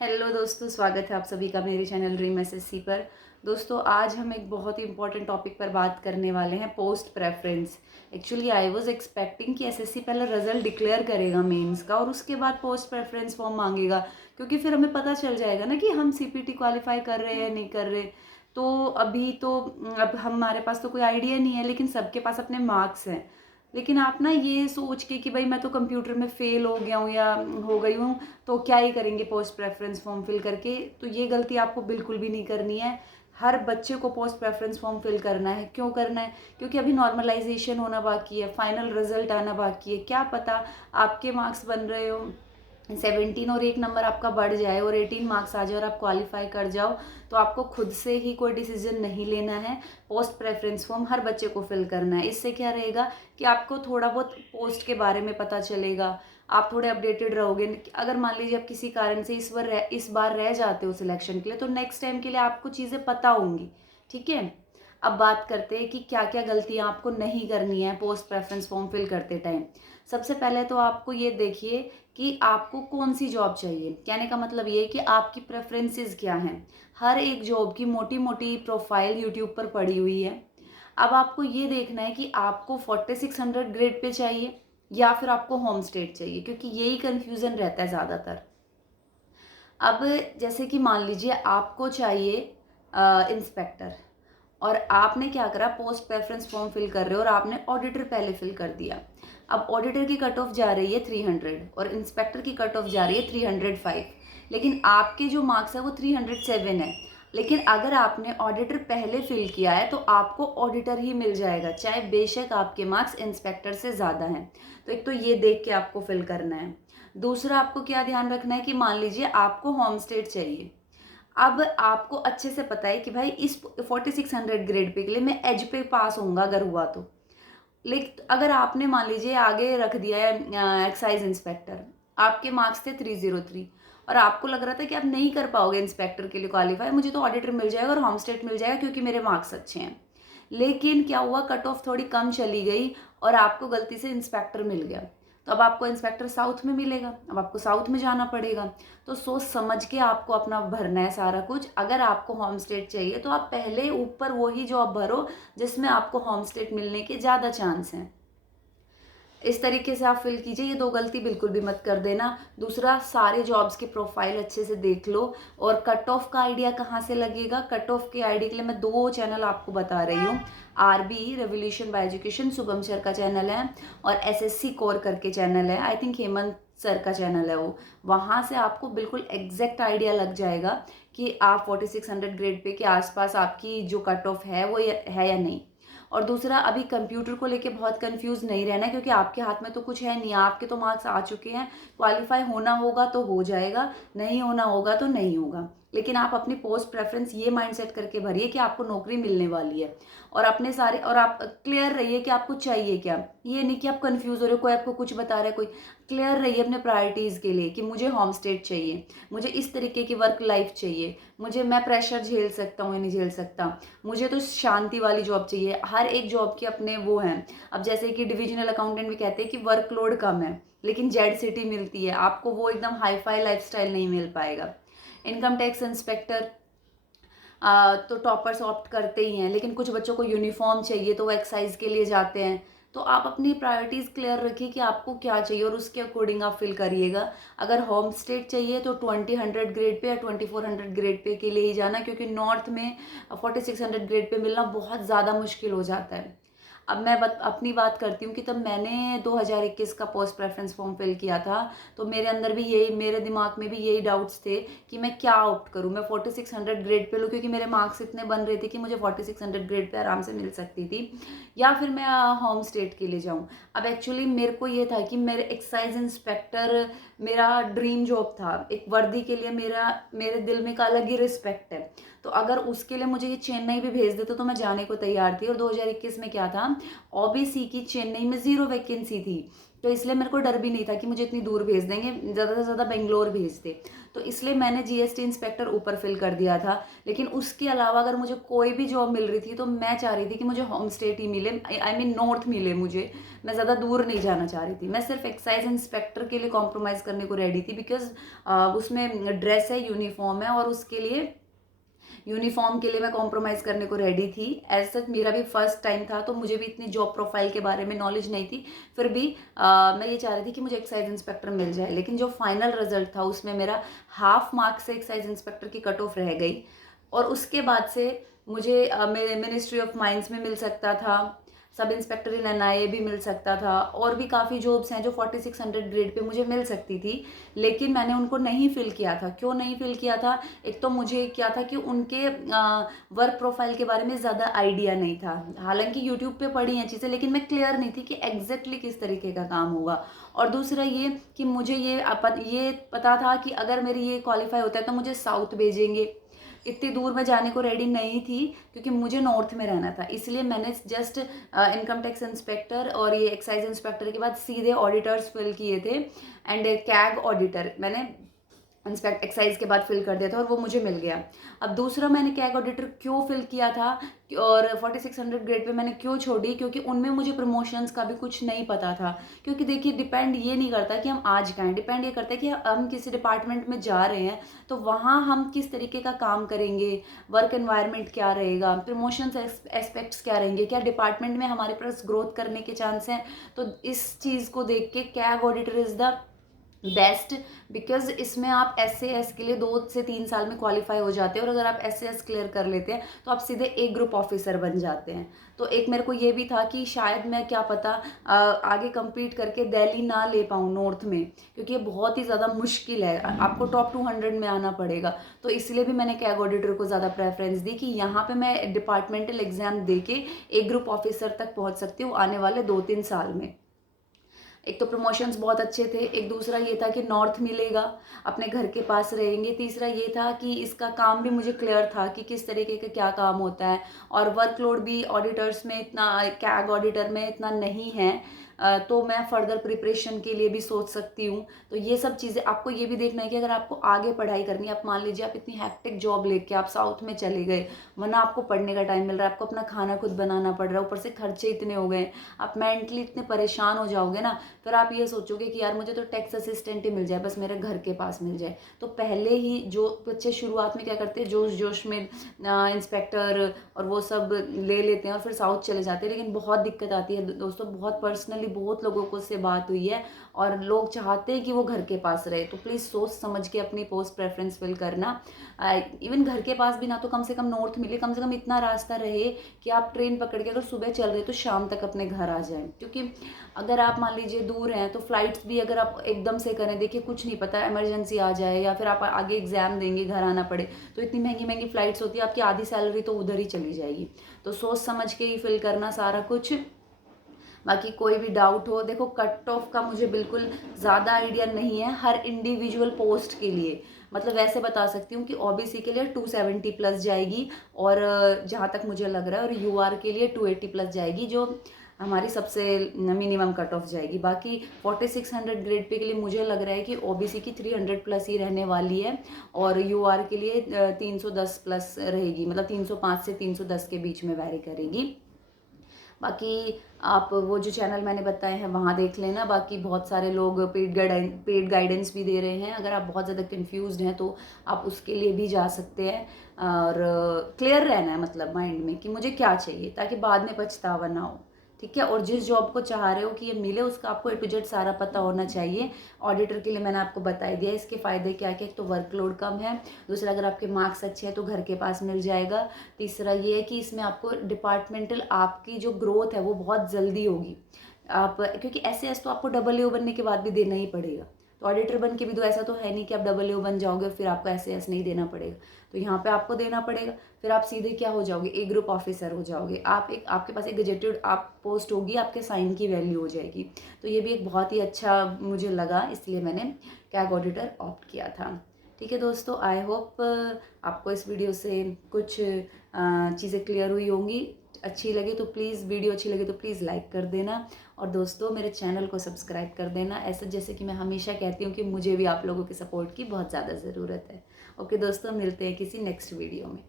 Hello दोस्तों, स्वागत है आप सभी का मेरे चैनल ड्रीम एसएससी पर। दोस्तों, आज हम एक बहुत ही इंपॉर्टेंट टॉपिक पर बात करने वाले हैं, post preference. Actually I was expecting कि एसएससी पहले रिजल्ट डिक्लेयर करेगा मेंस का और उसके बाद पोस्ट प्रेफरेंस फॉर्म मांगेगा, क्योंकि फिर हमें पता चल जाएगा ना कि हम सीपीटी क्वालिफाई कर रहे हैं या नहीं कर रहे। तो अभी तो अब हमारे पास तो कोई आइडिया नहीं है, लेकिन सबके पास अपने मार्क्स हैं। लेकिन आप ना ये सोच के कि भाई मैं तो कंप्यूटर में फेल हो गया हूँ या हो गई हूँ, तो क्या ही करेंगे पोस्ट प्रेफरेंस फॉर्म फिल करके, तो ये गलती आपको बिल्कुल भी नहीं करनी है। हर बच्चे को पोस्ट प्रेफरेंस फॉर्म फिल करना है। क्यों करना है? क्योंकि अभी नॉर्मलाइजेशन होना बाकी है, फाइनल रिजल्ट आना बाकी है। क्या पता आपके मार्क्स बन रहे हो 17 और एक नंबर आपका बढ़ जाए और 18 मार्क्स आ जाए और आप क्वालिफाई कर जाओ, तो आपको खुद से ही कोई डिसीजन नहीं लेना है। पोस्ट प्रेफरेंस फॉर्म हर बच्चे को फिल करना है। इससे क्या रहेगा कि आपको थोड़ा बहुत पोस्ट के बारे में पता चलेगा, आप थोड़े अपडेटेड रहोगे। अगर मान लीजिए आप किसी कारण से इस बार रह जाते हो सिलेक्शन के लिए, तो नेक्स्ट टाइम के लिए आपको चीज़ें पता होंगी। ठीक है, अब बात करते हैं कि क्या क्या गलतियां आपको नहीं करनी है पोस्ट प्रेफरेंस फॉर्म फिल करते टाइम। सबसे पहले तो आपको ये देखिए कि आपको कौन सी जॉब चाहिए। कहने का मतलब ये है कि आपकी प्रेफरेंसेस क्या हैं। हर एक जॉब की मोटी मोटी प्रोफाइल यूट्यूब पर पड़ी हुई है। अब आपको ये देखना है कि आपको 4600 ग्रेड पे चाहिए या फिर आपको होम स्टेट चाहिए, क्योंकि यही कन्फ्यूज़न रहता है ज़्यादातर। अब जैसे कि मान लीजिए आपको चाहिए इंस्पेक्टर, और आपने क्या करा, पोस्ट प्रेफरेंस फॉर्म फिल कर रहे हो और आपने ऑडिटर पहले फिल कर दिया। अब ऑडिटर की कट ऑफ जा रही है 300 और इंस्पेक्टर की कट ऑफ जा रही है 305, लेकिन आपके जो मार्क्स है वो 307 है। लेकिन अगर आपने ऑडिटर पहले फिल किया है तो आपको ऑडिटर ही मिल जाएगा, चाहे बेशक आपके मार्क्स इंस्पेक्टर से ज़्यादा हैं। तो एक तो ये देख के आपको फिल करना है। दूसरा, आपको क्या ध्यान रखना है कि मान लीजिए आपको होम स्टेट चाहिए। अब आपको अच्छे से पता है कि भाई इस 4600 ग्रेड पे के लिए मैं एज पे पास होऊंगा अगर हुआ तो। लेकिन अगर आपने मान लीजिए आगे रख दिया है एक्साइज इंस्पेक्टर, आपके मार्क्स थे 303 और आपको लग रहा था कि आप नहीं कर पाओगे इंस्पेक्टर के लिए क्वालिफाई, मुझे तो ऑडिटर मिल जाएगा और होम स्टेट मिल जाएगा क्योंकि मेरे मार्क्स अच्छे हैं। लेकिन क्या हुआ, कट ऑफ थोड़ी कम चली गई और आपको गलती से इंस्पेक्टर मिल गया। तो अब आपको इंस्पेक्टर साउथ में मिलेगा, अब आपको साउथ में जाना पड़ेगा। तो सोच समझ के आपको अपना भरना है सारा कुछ। अगर आपको होम स्टेट चाहिए तो आप पहले ऊपर वही जॉब भरो जिसमें आपको होम स्टेट मिलने के ज़्यादा चांस हैं। इस तरीके से आप फिल कीजिए, ये दो गलती बिल्कुल भी मत कर देना। दूसरा, सारे जॉब्स की प्रोफाइल अच्छे से देख लो। और कट ऑफ का आइडिया कहाँ से लगेगा, कट ऑफ के आइडिया के लिए मैं दो चैनल आपको बता रही हूँ। RB revolution by education, Shubham sir का चैनल है, और एसएससी कोर करके चैनल है, आई थिंक हेमंत सर का चैनल है वो। वहाँ से आपको बिल्कुल एग्जैक्ट आइडिया लग जाएगा कि आप 4600 ग्रेड पे के आसपास आपकी जो कट ऑफ है वो है या नहीं। और दूसरा, अभी कंप्यूटर को लेके बहुत कंफ्यूज नहीं रहना, क्योंकि आपके हाथ में तो कुछ है नहीं, आपके तो मार्क्स आ चुके हैं। क्वालिफाई होना होगा तो हो जाएगा, नहीं होना होगा तो नहीं होगा। लेकिन आप अपनी पोस्ट प्रेफरेंस ये माइंड सेट करके भरिए कि आपको नौकरी मिलने वाली है। और अपने सारे, और आप क्लियर रहिए कि आपको चाहिए क्या। ये नहीं कि आप कंफ्यूज हो रहे हो, कोई आपको कुछ बता रहा है, कोई क्लियर रहिए अपने प्रायोरिटीज़ के लिए कि मुझे होम स्टेट चाहिए, मुझे इस तरीके की वर्क लाइफ चाहिए, मुझे, मैं प्रेशर झेल सकता हूँ या नहीं झेल सकता, मुझे तो शांति वाली जॉब चाहिए। हर एक जॉब के अपने वो हैं। अब जैसे कि डिविजनल अकाउंटेंट भी कहते हैं कि वर्कलोड कम है लेकिन जेड सिटी मिलती है, आपको वो एकदम हाई फाई लाइफ नहीं मिल पाएगा। इनकम टैक्स इंस्पेक्टर तो टॉपर्स ऑप्ट करते ही हैं, लेकिन कुछ बच्चों को यूनिफॉर्म चाहिए तो वो एक्सरसाइज के लिए जाते हैं। तो आप अपनी प्रायोरिटीज़ क्लियर रखिए कि आपको क्या चाहिए और उसके अकॉर्डिंग आप फिल करिएगा। अगर होम स्टेट चाहिए तो 2000 ग्रेड पे या 2400 ग्रेड पे के लिए ही जाना, क्योंकि नॉर्थ में 4600 ग्रेड पे मिलना बहुत ज़्यादा मुश्किल हो जाता है। अब मैं अपनी बात करती हूँ कि तब मैंने 2021 का पोस्ट प्रेफरेंस फॉर्म फिल किया था, तो मेरे अंदर भी यही, मेरे दिमाग में भी यही डाउट्स थे कि मैं क्या ऑप्ट करूँ। मैं 4600 ग्रेड पे लूँ क्योंकि मेरे मार्क्स इतने बन रहे थे कि मुझे 4600 ग्रेड पे आराम से मिल सकती थी, या फिर मैं होम स्टेट के लिए जाऊँ। अब एक्चुअली मेरे को ये था कि मेरे एक्साइज इंस्पेक्टर मेरा ड्रीम जॉब था। एक वर्दी के लिए मेरे दिल में एक अलग ही रिस्पेक्ट है। तो अगर उसके लिए मुझे ये चेन्नई भी भेज देते तो मैं जाने को तैयार थी। और 2021 में क्या था, ओबीसी की चेन्नई में 0 वैकेंसी थी, तो इसलिए मेरे को डर भी नहीं था कि मुझे इतनी दूर भेज देंगे, ज़्यादा से ज़्यादा बेंगलोर भेज दे। तो इसलिए मैंने जीएसटी इंस्पेक्टर ऊपर फिल कर दिया था। लेकिन उसके अलावा अगर मुझे कोई भी जॉब मिल रही थी तो मैं चाह रही थी कि मुझे होम स्टेट ही मिले, आई मीन नॉर्थ मिले मुझे। मैं ज़्यादा दूर नहीं जाना चाह रही थी। मैं सिर्फ एक्साइज इंस्पेक्टर के लिए कॉम्प्रोमाइज़ करने को रेडी थी, बिकॉज उसमें ड्रेस है, यूनिफॉर्म है, और उसके लिए यूनिफॉर्म के लिए मैं कॉम्प्रोमाइज़ करने को रेडी थी। एज सच मेरा भी फर्स्ट टाइम था, तो मुझे भी इतनी जॉब प्रोफाइल के बारे में नॉलेज नहीं थी। फिर भी मैं ये चाह रही थी कि मुझे एक्साइज इंस्पेक्टर मिल जाए। लेकिन जो फाइनल रिजल्ट था उसमें मेरा हाफ मार्क्स से एक्साइज इंस्पेक्टर की कट ऑफ रह गई। और उसके बाद से मुझे मेरे मिनिस्ट्री ऑफ माइंस में मिल सकता था, सब इंस्पेक्टर इन एनआईए भी मिल सकता था, और भी काफ़ी जॉब्स हैं जो 4600 ग्रेड पे मुझे मिल सकती थी। लेकिन मैंने उनको नहीं फिल किया था। क्यों नहीं फिल किया था? एक तो मुझे क्या था कि उनके वर्क प्रोफाइल के बारे में ज़्यादा आइडिया नहीं था। हालांकि यूट्यूब पे पढ़ी हैं चीज़ें, लेकिन मैं क्लियर नहीं थी कि एग्जैक्टली किस तरीके का काम होगा। और दूसरा ये कि मुझे ये पता था कि अगर मेरी ये क्वालिफाई होता है तो मुझे साउथ भेजेंगे। इतनी दूर मैं जाने को रेडी नहीं थी, क्योंकि मुझे नॉर्थ में रहना था। इसलिए मैंने जस्ट इनकम टैक्स इंस्पेक्टर और ये एक्साइज इंस्पेक्टर के बाद सीधे ऑडिटर्स फिल किए थे, एंड कैग ऑडिटर मैंने इंस्पेक्ट एक्साइज के बाद फिल कर दिया था, और वो मुझे मिल गया। अब दूसरा, मैंने कैग ऑडिटर क्यों फिल किया था और 4600 ग्रेड पे मैंने क्यों छोड़ी? क्योंकि उनमें मुझे प्रमोशंस का भी कुछ नहीं पता था। क्योंकि देखिए, डिपेंड ये नहीं करता कि हम आज का हैं, डिपेंड ये करता है कि हम किसी डिपार्टमेंट में जा रहे हैं तो वहाँ हम किस तरीके का काम करेंगे, वर्क एनवायरनमेंट क्या रहेगा, प्रमोशंस एस्पेक्ट्स क्या रहेंगे, क्या डिपार्टमेंट में हमारे पास ग्रोथ करने के चांस हैं। तो इस चीज़ को देख के CAG auditor is the best, because इसमें आप SAS के लिए 2 से 3 साल में क्वालिफाई हो जाते हैं, और अगर आप SAS क्लियर कर लेते हैं तो आप सीधे एक ग्रुप ऑफिसर बन जाते हैं। तो एक मेरे को ये भी था कि शायद मैं, क्या पता, आगे compete करके दिल्ली ना ले पाऊँ नॉर्थ में, क्योंकि ये बहुत ही ज़्यादा मुश्किल है, आपको टॉप 200 में आना पड़ेगा। तो इसलिए भी मैंने कैग ऑडिटर को ज़्यादा प्रेफरेंस दी कि यहाँ पे मैं डिपार्टमेंटल एग्जाम दे के एक ग्रुप ऑफिसर तक पहुँच सकती हूँ आने वाले 2-3 साल में। एक तो प्रमोशंस बहुत अच्छे थे, एक दूसरा ये था कि नॉर्थ मिलेगा, अपने घर के पास रहेंगे, तीसरा ये था कि इसका काम भी मुझे क्लियर था कि किस तरीके का क्या काम होता है, और वर्कलोड भी ऑडिटर्स में इतना, कैग ऑडिटर में इतना नहीं है। तो मैं फर्दर प्रिपरेशन के लिए भी सोच सकती हूँ। तो ये सब चीज़ें आपको ये भी देखना है कि अगर आपको आगे पढ़ाई करनी है, आप मान लीजिए आप इतनी हैक्टिक जॉब लेके आप साउथ में चले गए, वरना आपको पढ़ने का टाइम मिल रहा है, आपको अपना खाना खुद बनाना पड़ रहा है, ऊपर से खर्चे इतने हो गए, आप मेंटली इतने परेशान हो जाओगे ना, फिर आप ये सोचोगे कि यार मुझे तो टैक्स असिस्टेंट ही मिल जाए, बस मेरे घर के पास मिल जाए। तो पहले ही जो बच्चे शुरुआत में क्या करते हैं, जोश जोश में इंस्पेक्टर और वो सब ले लेते हैं और फिर साउथ चले जाते हैं। लेकिन बहुत दिक्कत आती है दोस्तों, बहुत पर्सनली बहुत लोगों को से बात हुई है, और लोग चाहते हैं कि वो घर के पास रहे। तो प्लीज़ सोच समझ के अपनी पोस्ट प्रेफरेंस फिल करना। इवन घर के पास भी ना तो कम से कम नॉर्थ मिले, कम से कम इतना रास्ता रहे कि आप ट्रेन पकड़ के अगर सुबह चल रहे तो शाम तक अपने घर आ जाएं। क्योंकि अगर आप मान लीजिए दूर हैं तो फ्लाइट्स भी अगर आप एकदम से करें, देखिए कुछ नहीं पता, इमरजेंसी आ जाए या फिर आप आगे एग्जाम देंगे, घर आना पड़े, तो इतनी महंगी महंगी फ्लाइट्स होती है, आपकी आधी सैलरी तो उधर ही चली जाएगी। तो सोच समझ के ही फिल करना सारा कुछ। बाकी कोई भी डाउट हो, देखो कट ऑफ का मुझे बिल्कुल ज़्यादा आइडिया नहीं है हर इंडिविजुअल पोस्ट के लिए। मतलब वैसे बता सकती हूँ कि OBC के लिए 270 प्लस जाएगी, और जहाँ तक मुझे लग रहा है, और UR के लिए 280 प्लस जाएगी, जो हमारी सबसे मिनिमम कट ऑफ जाएगी। बाकी 4600 ग्रेड पे के लिए मुझे लग रहा है कि OBC की 300 प्लस ही रहने वाली है, और UR के लिए 310 प्लस रहेगी, मतलब 305 से 310 के बीच में वैरी करेगी। बाकी आप वो जो चैनल मैंने बताए हैं वहाँ देख लेना। बाकी बहुत सारे लोग पेड गाइडेंस भी दे रहे हैं। अगर आप बहुत ज़्यादा कंफ्यूज्ड हैं तो आप उसके लिए भी जा सकते हैं, और क्लियर रहना है मतलब माइंड में कि मुझे क्या चाहिए, ताकि बाद में पछतावा ना हो। ठीक है, और जिस जॉब को चाह रहे हो कि ये मिले, उसका आपको A to Z सारा पता होना चाहिए। ऑडिटर के लिए मैंने आपको बता ही दिया इसके फ़ायदे क्या क्या। एक तो वर्कलोड कम है, दूसरा अगर आपके मार्क्स अच्छे हैं तो घर के पास मिल जाएगा, तीसरा ये है कि इसमें आपको डिपार्टमेंटल आपकी जो ग्रोथ है वो बहुत जल्दी होगी। आप, क्योंकि SAS तो आपको AA बनने के बाद भी देना ही पड़ेगा, तो ऑडिटर बन के भी तो ऐसा तो है नहीं कि आप AA बन जाओगे फिर आपको SAS नहीं देना पड़ेगा। तो यहाँ पे आपको देना पड़ेगा, फिर आप सीधे क्या हो जाओगे, एक ग्रुप ऑफिसर हो जाओगे आप, एक आपके पास एक गजेटेड आप पोस्ट होगी, आपके साइन की वैल्यू हो जाएगी। तो ये भी एक बहुत ही अच्छा मुझे लगा, इसलिए मैंने कैग ऑडिटर ऑप्ट किया था। ठीक है दोस्तों, आई होप आपको इस वीडियो से कुछ चीज़ें क्लियर हुई होंगी। अच्छी लगे तो प्लीज़, वीडियो अच्छी लगे तो प्लीज़ लाइक कर देना, और दोस्तों मेरे चैनल को सब्सक्राइब कर देना। ऐसे जैसे कि मैं हमेशा कहती हूँ कि मुझे भी आप लोगों के सपोर्ट की बहुत ज़्यादा ज़रूरत है। ओके दोस्तों, मिलते हैं किसी नेक्स्ट वीडियो में।